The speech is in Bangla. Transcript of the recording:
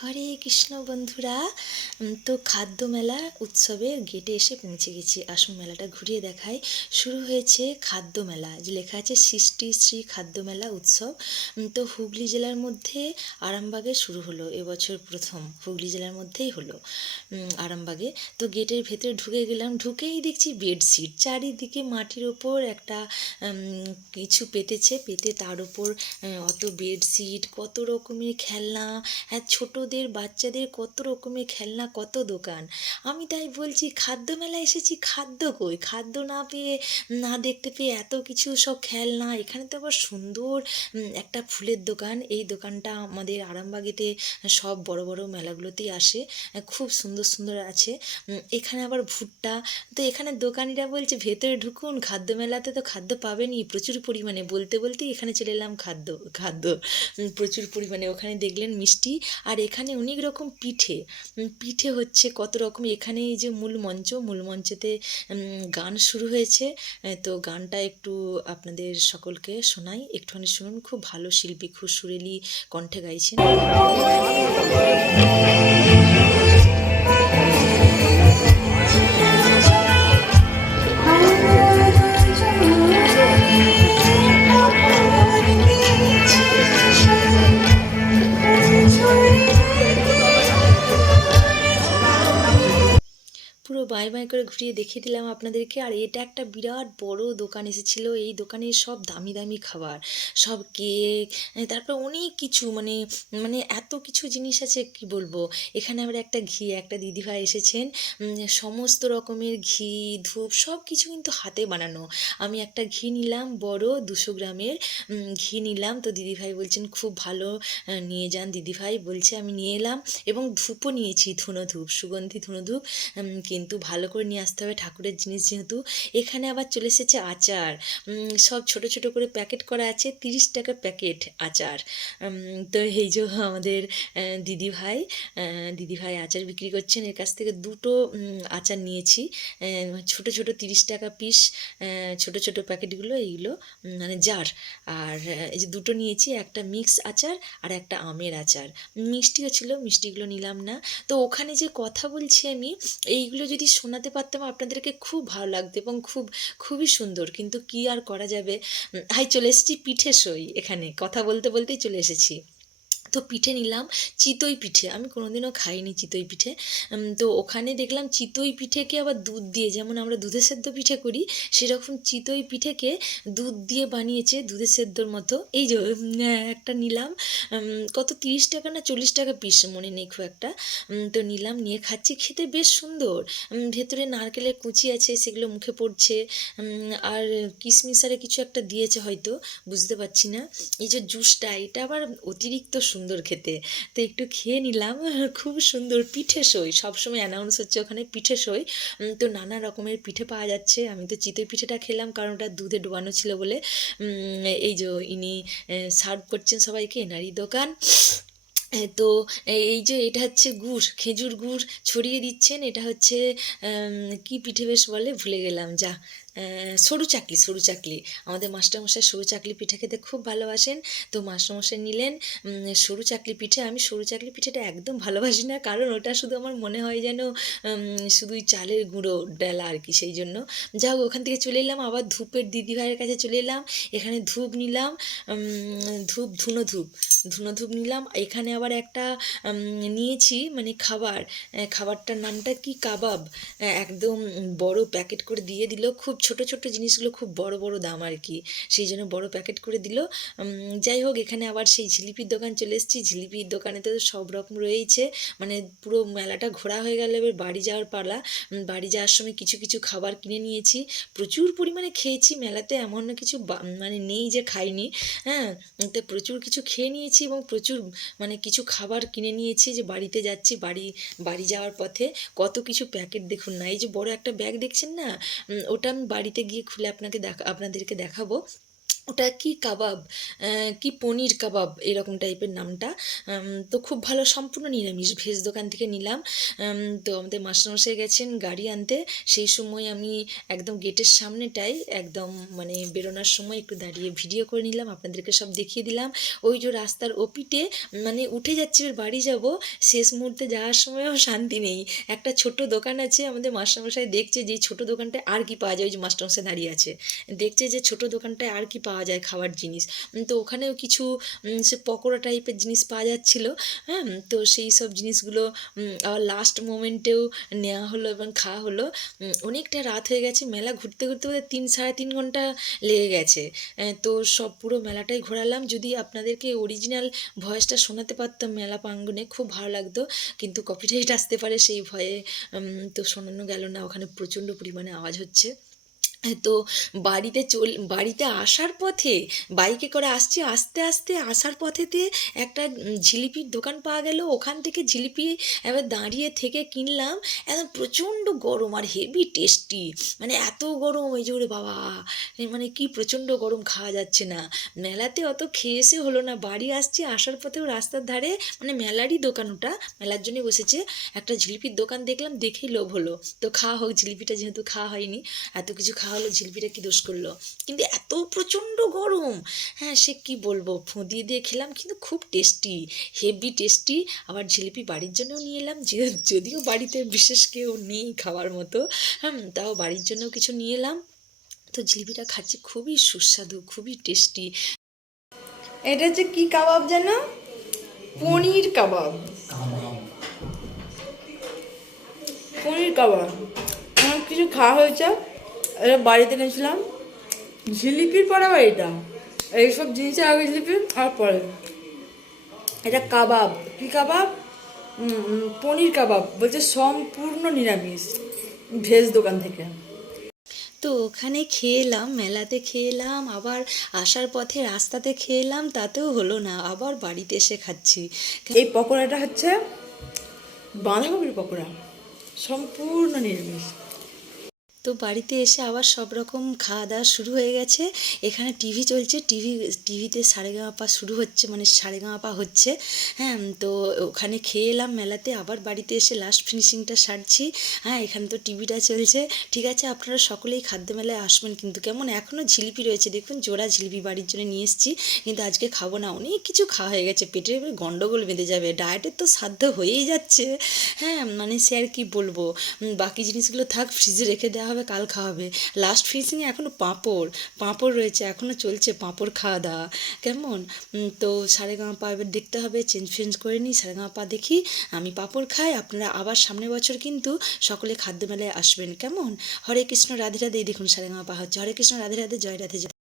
হরে কৃষ্ণ বন্ধুরা। তো খাদ্য মেলা উৎসবের গেটে এসে পৌঁছে গেছি। আসুন মেলাটা ঘুরিয়ে দেখাই। শুরু হয়েছে খাদ্য মেলা, যে লেখা আছে সৃষ্টি শ্রী খাদ্য মেলা উৎসব। তো হুগলি জেলার মধ্যে আরামবাগে শুরু হলো, এবছর প্রথম হুগলি জেলার মধ্যেই হলো, আরামবাগে। তো গেটের ভেতরে ঢুকে গেলাম, ঢুকেই দেখছি বেডশিট চারিদিকে মাটির ওপর একটা কিছু পেতে তার ওপর অত বেডশিট, কত রকমের খেলনা, হ্যাঁ ছোটদের বাচ্চাদের কত রকমের খেলনা, কত দোকান। আমি তাই বলছি খাদ্য মেলায় এসেছি, খাদ্য কই, খাদ্য না পেয়ে, না দেখতে পেয়ে এত কিছু সব খেলনা। এখানে তো আবার সুন্দর একটা ফুলের দোকান। এই দোকানটা আমাদের আরামবাগেতে সব বড় বড় মেলাগুলোতেই আসে, খুব সুন্দর সুন্দর আছে। এখানে আবার ভুট্টা। তো এখানে দোকানিরা বলছে ভেতরে ঢুকুন, খাদ্য মেলাতে তো খাদ্য পাবেনই প্রচুর পরিমাণে। বলতে বলতেই এখানে চলে এলাম খাদ্য খাদ্য প্রচুর পরিমাণে। ওখানে দেখলেন মিষ্টি, আর এখানে অনেক রকম পিঠে পিঠে হচ্ছে কত রকম। এখানে এই যে মূল মঞ্চেতে গান শুরু হয়েছে। তো গানটা একটু আপনাদের সকলকে শোনাই, একটুখানি শুনুন। খুব ভালো শিল্পী, খুব সুরেলি কণ্ঠে গাইছেন। পুরো বাঁয়ে বাঁয়ে করে ঘুরিয়ে দেখিয়ে দিলাম আপনাদেরকে। আর এটা একটা বিরাট বড় দোকান এসেছিল। এই দোকানে সব দামি দামি খাবার, সব কেক, তারপর অনেক কিছু, মানে মানে এত কিছু জিনিস আছে কি বলবো। এখানে আবার একটা দিদিভাই এসেছেন, সমস্ত রকমের ঘি, ধূপ সব কিছু কিন্তু হাতে বানানো। আমি একটা ঘি নিলাম, বড় 200 গ্রামের ঘি নিলাম। তো দিদিভাই বলছেন খুব ভালো, নিয়ে যান। দিদিভাই বলছে, আমি নিয়ে এলাম। এবং ধূপও নিয়েছি, ধুনো ধূপ, সুগন্ধি ধুনো ধূপ। কিন্তু ভালো করে নিয়ে আসতে হবে, ঠাকুরের জিনিস যেহেতু। এখানে আবার চলে এসেছে আচার, সব ছোট ছোট করে প্যাকেট করা আছে, 30 টাকা প্যাকেট আচার। তো এই যে আমাদের দিদিভাই দিদিভাই আচার বিক্রি করছেন, এর কাছ থেকে দুটো আচার নিয়েছি। ছোট ছোট 30 টাকা পিস, ছোট ছোট প্যাকেটগুলো, এইগুলো মানে জার। আর এই যে দুটো নিয়েছি, একটা মিক্স আচার আর একটা আমের আচার। মিষ্টিও ছিল, মিষ্টিগুলো নিলাম না। তো ওখানে যে কথা বলছি আমি, এইগুলো যদি শোনাতে পারতাম আপনাদেরকে খুব ভালো লাগতো এবং খুবই সুন্দর, কিন্তু কি আর করা যাবে। হাই, চলে এসেছি পিঠে সই। এখানে কথা বলতে বলতেই চলে এসেছি। তো পিঠে নিলাম, চিতই পিঠে। আমি কোনোদিনও খাইনি চিতই পিঠে। তো ওখানে দেখলাম চিতই পিঠেকে আবার দুধ দিয়ে, যেমন আমরা দুধে সেদ্ধ পিঠে করি, সেরকম চিতই পিঠেকে দুধ দিয়ে বানিয়েছে, দুধে সেদ্ধর মতো। এই যে একটা নিলাম, কত 30 টাকা না 40 টাকা পিস, মনে নেই খুব একটা। তো নিলাম, নিয়ে খাচ্ছি, খেতে বেশ সুন্দর। ভেতরে নারকেলের কুচি আছে, সেগুলো মুখে পড়ছে। আর কিশমিশ আরে কিছু একটা দিয়েছে হয়তো, বুঝতে পারছি না। এই যে জুসটা, এটা আবার অতিরিক্ত সুন্দর খেতে। তো একটু খেয়ে নিলাম, খুব সুন্দর। পিঠে সই, সবসময় অ্যানাউন্স হচ্ছে ওখানে পিঠে সই। তো নানা রকমের পিঠে পাওয়া যাচ্ছে। আমি তো চিতই পিঠেটা খেলাম, কারণ ওটা দুধে ডোবানো ছিল বলে। এই যে ইনি সার্ভ করছেন সবাইকে, এনারই দোকান। তো এই যে এটা হচ্ছে গুড়, খেজুর গুড় ছড়িয়ে দিচ্ছেন। এটা হচ্ছে কি পিঠে বেশ বলে, ভুলে গেলাম যা। সরু চাকলি, সরু চাকলি। আমাদের মাস্টারমশাই সরু চাকলি পিঠে খেতে খুব ভালোবাসেন। তো মাস্টারমশাই নিলেন সরু চাকলি পিঠে। আমি সরু চাকলি পিঠেটা একদম ভালোবাসি না, কারণ ওটা শুধু আমার মনে হয় যেন শুধুই চালের গুঁড়ো ডালা আর কি, সেই জন্য। যা হোক, ওখান থেকে চলে এলাম, আবার ধূপের দিদিভাইয়ের কাছে চলে এলাম। এখানে ধূপ নিলাম, ধূপ, ধুনো ধূপ, ধুনো ধূপ নিলাম। এখানে আবার একটা নিয়েছি, মানে খাবারটার নামটা কি, কাবাব। একদম বড় প্যাকেট করে দিয়ে দিল। খুব ছোট ছোট জিনিসগুলো খুব বড় বড় দাম আর কি, সেই জন্য বড় প্যাকেট করে দিল। যাই হোক, এখানে আবার সেই জিলিপির দোকান চলে এসেছি। জিলিপির দোকানে তো সব রকম রয়েছে, মানে পুরো মেলাটা ঘোরা হয়ে গেল। এবার বাড়ি যাওয়ার পালা। বাড়ি যাওয়ার সময় কিছু কিছু খাবার কিনে নিয়েছি, প্রচুর পরিমাণে খেয়েছি। মেলাতে এমন কিছু মানে নেই যে খাইনি। হ্যাঁ, তো প্রচুর কিছু খেয়ে নিয়েছি এবং প্রচুর মানে কিছু খাবার কিনে নিয়েছি, যে বাড়িতে যাচ্ছি। বাড়ি যাওয়ার পথে কত কিছু প্যাকেট দেখুন না, এই যে বড় একটা ব্যাগ দেখছেন না, ওটা আমি বাড়িতে গিয়ে খুলে আপনাদেরকে দেখাবো। ওটা কি কাবাব, কি পনির কাবাব এরকম টাইপের নামটা। তো খুব ভালো, সম্পূর্ণ নিরামিষ, ভেজ দোকান থেকে নিলাম। তো আমাদের মাস্টারমশাই গেছেন গাড়ি আনতে, সেই সময় আমি একদম গেটের সামনেটাই একদম মানে বেরোনোর সময় একটু দাঁড়িয়ে ভিডিও করে নিলাম, আপনাদেরকে সব দেখিয়ে দিলাম। ওই যে রাস্তার ওপিটে মানে উঠে যাচ্ছি, এবার বাড়ি যাব, শেষ মুহূর্তে যাওয়ার সময়ও শান্তি নেই। একটা ছোট্ট দোকান আছে, আমাদের মাস্টারমশাই দেখছে যে এই ছোটো দোকানটায় আর কি পাওয়া যায়, ওই যে মাস্টারমশাই দাঁড়িয়ে আছে, দেখছে যে ছোট দোকানটায় আর কি পাওয়া যায় খাবার জিনিস। তো ওখানেও কিছু সে পকোড়া টাইপের জিনিস পাওয়া যাচ্ছিলো। হ্যাঁ, তো সেই সব জিনিসগুলো আবার লাস্ট মোমেন্টেও নেওয়া হলো এবং খাওয়া হলো। অনেকটা রাত হয়ে গেছে, মেলা ঘুরতে ঘুরতে বোধহয় 3 সাড়ে 3 ঘন্টা লেগে গেছে। তো সব পুরো মেলাটাই ঘোরালাম। যদি আপনাদেরকে অরিজিনাল ভয়েসটা শোনাতে পারতাম মেলা প্রাঙ্গণে খুব ভালো লাগতো, কিন্তু কপিরাইট আসতে পারে সেই ভয়ে তো শোনানো গেল না, ওখানে প্রচণ্ড পরিমাণে আওয়াজ হচ্ছে। তো বাড়িতে আসার পথে বাইকে করে আসছি, আস্তে আস্তে আসার পথেতে একটা জিলিপির দোকান পাওয়া গেল, ওখান থেকে জিলিপি এবার দাঁড়িয়ে থেকে কিনলাম। একদম প্রচণ্ড গরম আর হেভি টেস্টি, মানে এত গরম ওই যে ওরে বাবা, মানে কি প্রচণ্ড গরম, খাওয়া যাচ্ছে না। মেলাতে অত খেয়ে এসে হলো না, বাড়ি আসছি, আসার পথেও রাস্তার ধারে মানে মেলারই দোকান, ওটা মেলার জন্যই বসেছে, একটা জিলিপির দোকান দেখলাম, দেখেই লোভ হলো। তো খাওয়া হোক জিলিপিটা, যেহেতু খাওয়া হয়নি, এত কিছু খাওয়া হলো, জিলিপিটা কি দোষ করলো, কিন্তু এত প্রচণ্ড গরম। হ্যাঁ, সে কি বলবো, ফোঁ দিয়ে দিয়ে খেলাম, কিন্তু খুব টেস্টি, হেভি টেস্টি। আবার জিলিপি বাড়ির জন্যও নিয়ে এলাম, যদিও বাড়িতে বিশেষ কেউ নেই খাওয়ার মতো, তাও বাড়ির জন্যও কিছু নিয়ে এলাম। তো জিলিপিটা খাচ্ছি, খুবই সুস্বাদু, খুবই টেস্টি। এটা হচ্ছে কি কাবাব যেন? পনির কাবাব। পনির কাবাব অনেক কিছু খাওয়া হয়েছে। এটা বাড়িতে এনেছিলাম, জিলিপির পরে আবার এটা, এইসব জিনিসের আগে জিলিপি আর পরে এটা কাবাব। কি কাবাব? পনির কাবাব বলছে, সম্পূর্ণ নিরামিষ, ভেজ দোকান থেকে। তো ওখানে খেয়ে এলাম, মেলাতে খেয়ে এলাম, আবার আসার পথে রাস্তাতে খেয়ে এলাম, তাতেও হলো না, আবার বাড়িতে এসে খাচ্ছি। এই পকোড়াটা হচ্ছে বাঁধাকপির পকোড়া, সম্পূর্ণ নিরামিষ। তো বাড়িতে এসে আবার সব রকম খাওয়া দাওয়া শুরু হয়ে গেছে। এখানে টিভি চলছে, টিভিতে সারেগামাপা শুরু হচ্ছে, মানে সারেগামাপা হচ্ছে। হ্যাঁ, তো ওখানে খেয়ে এলাম মেলাতে, আবার বাড়িতে এসে লাস্ট ফিনিশিংটা সারছি। হ্যাঁ, এখানে তো টিভিটা চলছে। ঠিক আছে, আপনারা সকলেই খাদ্য মেলায় আসবেন, কিন্তু কেমন এখনও জিলিপি রয়েছে, দেখুন জোড়া জিলিপি বাড়ির জন্য নিয়ে এসেছি, কিন্তু আজকে খাবো না, অনেক কিছু খাওয়া হয়ে গেছে, পেটের এবার গন্ডগোল বেঁধে যাবে, ডায়েটের তো সাধ্য হয়েই যাচ্ছে। হ্যাঁ, মানে সে আর কি বলবো, বাকি জিনিসগুলো থাক, ফ্রিজে রেখে দেওয়া হবে, কাল খাওয়া হবে। লাস্ট ফিনিশিংয়ে এখনও পাঁপড় রয়েছে, এখনও চলছে পাঁপড় খাওয়া দাওয়া। কেমন? তো সারেগামাপা এবার দেখতে হবে, চেঞ্জ করে নিই, সারেগামাপা দেখি, আমি পাঁপড় খাই। আপনারা আবার সামনের বছর কিন্তু সকলে খাদ্য মেলায় আসবেন, কেমন? হরে কৃষ্ণ রাধে রাধে, এই দেখুন সারেগামাপা হচ্ছে, হরে কৃষ্ণ রাধে রাধে, জয় রাধে জয়।